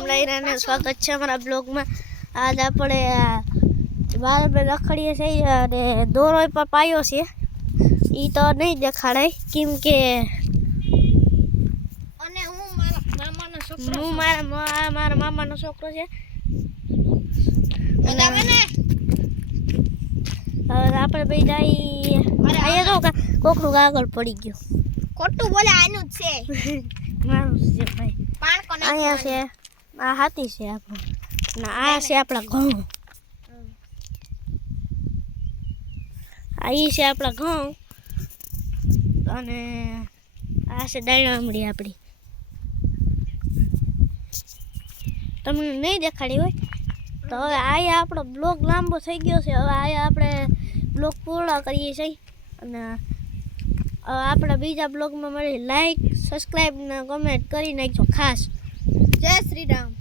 રામ લાયરાને સ્વાગત છે અમારા બ્લોગમાં। આજ આપણે બાર પર રખડીએ છીએ અને દોરો પર પાયો છે ઈ તો નહીં દેખાડાય કેમ કે અને હું મારા મામાનો છોકરો છે અને હવે આપણે બે જાય અહીંયા તો કોકનું આગળ પડી ગયું ખોટું બોલે આનું જ છે મારું છે ભાઈ પાણકો અહીંયા છે આ હાથી છે આપણો ના આ છે આપણા ઘઉં આ ઈ છે આપણા ઘઉં અને આ છે દાણામડી આપણી તમને નહીં દેખાડી હોય તો હવે આયા આપણો બ્લોગ લાંબો થઈ ગયો છે હવે આયા આપણે બ્લોગ પૂર્ણ કરીએ છીએ અને આપણે બીજા બ્લોગમાં મળી લાઈક સબસ્ક્રાઈબ ને કમેન્ટ કરી નાખજો ખાસ જય શ્રી રામ।